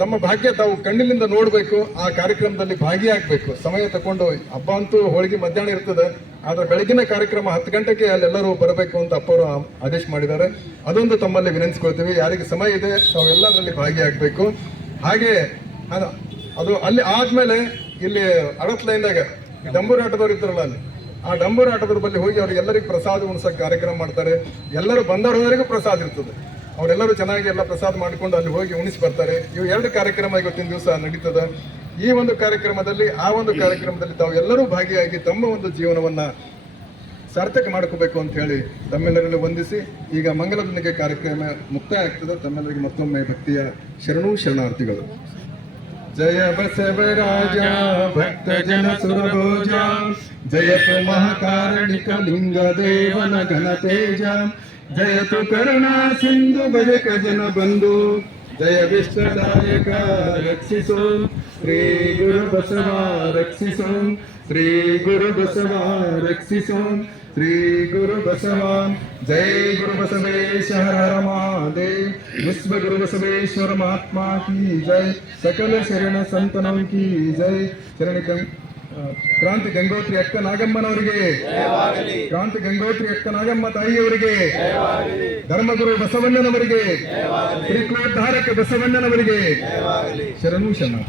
ತಮ್ಮ ಭಾಗ್ಯ ತಾವು ಕಣ್ಣಿನಿಂದ ನೋಡಬೇಕು, ಆ ಕಾರ್ಯಕ್ರಮದಲ್ಲಿ ಭಾಗಿಯಾಗಬೇಕು. ಸಮಯ ತಗೊಂಡು, ಹಬ್ಬ ಅಂತೂ ಹೋಳಿಗೆ ಮಧ್ಯಾಹ್ನ ಇರ್ತದೆ, ಆದರೆ ಬೆಳಗಿನ ಕಾರ್ಯಕ್ರಮ 10 ಗಂಟೆಗೆ ಅಲ್ಲೆಲ್ಲರೂ ಬರಬೇಕು ಅಂತ ಅಪ್ಪವರು ಆದೇಶ ಮಾಡಿದ್ದಾರೆ. ಅದೊಂದು ತಮ್ಮಲ್ಲಿ ವಿನಂತಿಸ್ಕೊಳ್ತೀವಿ. ಯಾರಿಗೆ ಸಮಯ ಇದೆ ತಾವೆಲ್ಲದರಲ್ಲಿ ಭಾಗಿಯಾಗಬೇಕು. ಹಾಗೆ ಅದು ಅಲ್ಲಿ ಆದಮೇಲೆ ಇಲ್ಲಿ ಅಡತ್ ಲೈನ್ದಾಗ ಡಂಬೂರಾಟದವ್ರು ಇದ್ದಾರಲ್ಲ, ಅಲ್ಲಿ ಆ ಡಂಬೂರಾಟದವ್ರ ಬಳಿ ಹೋಗಿ ಅವ್ರಿಗೆಲ್ಲರಿಗೂ ಪ್ರಸಾದ ಉಣಿಸೋಕೆ ಕಾರ್ಯಕ್ರಮ ಮಾಡ್ತಾರೆ. ಎಲ್ಲರೂ ಬಂದವರವರೆಗೂ ಪ್ರಸಾದ ಇರ್ತದೆ. ಅವರೆಲ್ಲರೂ ಚೆನ್ನಾಗಿ ಎಲ್ಲ ಪ್ರಸಾದ ಮಾಡಿಕೊಂಡು ಅಲ್ಲಿ ಹೋಗಿ ಉಣಿಸಿ ಬರ್ತಾರೆ. ಇವು 2 ಕಾರ್ಯಕ್ರಮ ಇವತ್ತಿನ ದಿವಸ ನಡೀತದೆ. ಈ ಒಂದು ಕಾರ್ಯಕ್ರಮದಲ್ಲಿ, ಆ ಒಂದು ಕಾರ್ಯಕ್ರಮದಲ್ಲಿ ತಾವು ಎಲ್ಲರೂ ಭಾಗಿಯಾಗಿ ತಮ್ಮ ಒಂದು ಜೀವನವನ್ನು ಸಾರ್ಥಕ ಮಾಡ್ಕೋಬೇಕು ಅಂತ ಹೇಳಿ ತಮ್ಮೆಲ್ಲರನ್ನು ವಂದಿಸಿ, ಈಗ ಮಂಗಲದೊಂದಿಗೆ ಕಾರ್ಯಕ್ರಮ ಮುಕ್ತಾಯ ಆಗ್ತದೆ. ತಮ್ಮೆಲ್ಲರಿಗೆ ಮತ್ತೊಮ್ಮೆ ಭಕ್ತಿಯ ಶರಣಾರ್ಥಿಗಳು. ಜಯ ಬಸವರಾಜ ಭಕ್ತ ಜನ ಸುರಭೋಜ, ಜಯತು ಮಹಾಕಾರಣಿಕ ಲಿಂಗ ದೇವನ ಘನ ತೇಜ, ಜಯತು ಕರುಣಾ ಸಿಂಧು ಭಜಕ ಜನ ಬಂಧು, ಜಯ ವಿಶ್ವದಾಯಕ ರಕ್ಷಿಸು ಶ್ರೀ ಗುರು ಬಸವ ರಕ್ಷಿಸು, ಶ್ರೀ ಗುರು ಬಸವ ರಕ್ಷಿಸು, ಶ್ರೀ ಗುರು ಬಸವ. ಜೈ ಗುರು ಬಸವೇಶ ಹರ ಹರ ಮಹಾದೇವ್. ವಿಶ್ವ ಗುರು ಬಸವೇಶ್ವರ ಮಹಾತ್ಮ ಕಿ ಜೈ. ಸಕಲ ಶರಣ ಸಂತನಂ ಕಿ ಜೈ. ಶರಣ ಕ್ರಾಂತಿ ಗಂಗೋತ್ರಿ ಅಕ್ಕ ನಾಗಮ್ಮನವರಿಗೆ, ಕ್ರಾಂತಿ ಗಂಗೋತ್ರಿ ಅಕ್ಕ ನಾಗಮ್ಮ ತಾಯಿಯವರಿಗೆ, ಧರ್ಮಗುರು ಬಸವಣ್ಣನವರಿಗೆ, ತ್ರಿಕೋದ್ಧಾರಕ ಬಸವಣ್ಣನವರಿಗೆ ಶರಣು ಶರಣ.